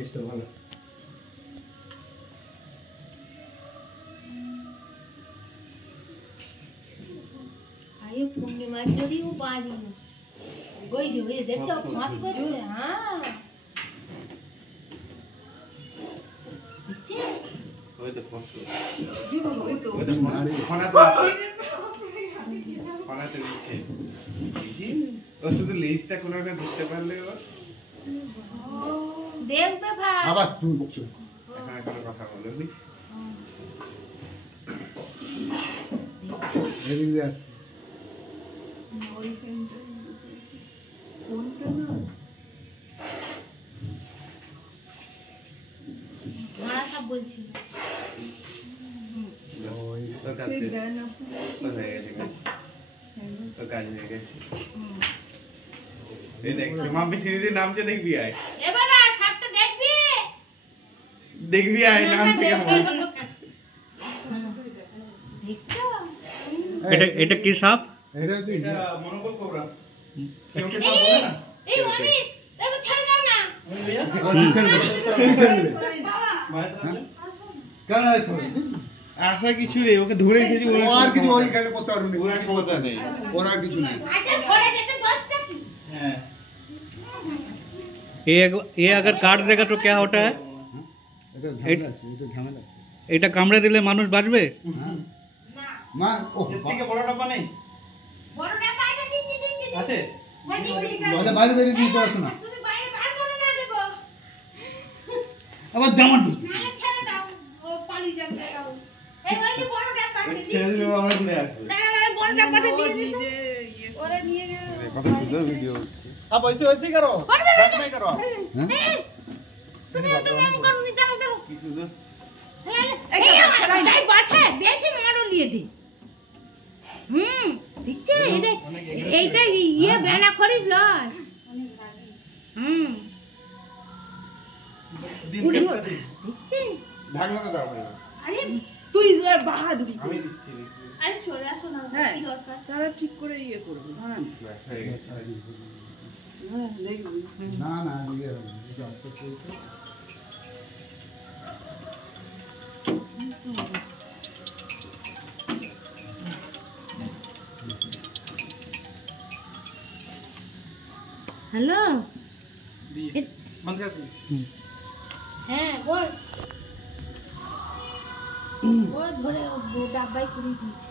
টেস্টটা ভালো। আরে পূর্ণিমার যদিও বাজি ওই যে ওই দেখছো মাছ করছে হ্যাঁ দেখছি ওই তো ফস ওই তো খানাতে দিচ্ছে ও শুধু লেজটা কোনো একটা ধরতে পারলে ও দেখবে ভাই আবার তুমি বকছো এখন কোনো কথা বলনি এদিকে আসছে ওইখানটা বসেছি কোনটা না মারা সব বলছি ওই তো কাজ সেই শেষ দেন আপনি তো হয়ে গেছে কাজ তো কাজ হয়ে গেছে এই দেখ মাম্পি সিরিজের নামটা দেখবি আয় এ বাবা সাপটা দেখবি দেখবি আয় নাম থেকে মনে দেখছো এটা কি সাপ? এটা তুই এটা মনোবল কোবরা কেউ কে এই সাপ বলে না এই আমি এবার ছেড়ে দাও না বাবা কেন আসছো আশা কিছু নেই ওকে ধরে খেয়েছি ও আর কিছু ওই গালে করতে পারবে না ওর ক্ষমতা নেই ওর আর কিছু নেই আচ্ছা সরে যেতে দশটা কি হ্যাঁ ये अगर काट देगा तो क्या होता है? এটা ঝামেলা আছে এটা ঝামেলা আছে এটা কামড়ে দিলে মানুষ বাঁচবে? হ্যাঁ না মা ও এর থেকে বড় ডাব্বা নেই বড়টা বাইরে দিচ্ছি আছে আচ্ছা বাইরে বেরিয়ে দিয়ে আসো না তুমি বাইরে বার করো না দেখো আবার জামা দিচ্ছি নালে ছেড়ে দাও ও পালিয়ে যাবে দাও এই ওই যে বড়টা কাছে ছেড়ে দিলে আমরা ঘুরে আসবো দাঁড়া বড়টা কাছে দিয়ে দিই নিজে ওরে নিয়ে গেল কত সুন্দর ভিডিও হচ্ছে आप ऐसे वैसे ही करो, नहीं करो आप। তুমি এমন করো নি দাঁড়াও দাঁড়াও কি সুন্দর এই এই বাঠে বেশি মারো নিয়ে দি দেখছে এইটা ইয়ে বেনা করিস লয় দেখছে ঢাকনাটা দাও আরে তুই বাহাদুরি আমি দিচ্ছি আরে সরে আসো না হ্যাঁ কি দরকার তারা ঠিক করে ইয়ে করবে হ্যাঁ ব্যাস হয়ে গেছে হ্যাঁ দেখবি না না দিয়ে হবে এটা আস্তে আস্তে হ্যালো বন্ধ কর হ্যাঁ বল ও ধরে ডাব্বাই করে দিয়েছে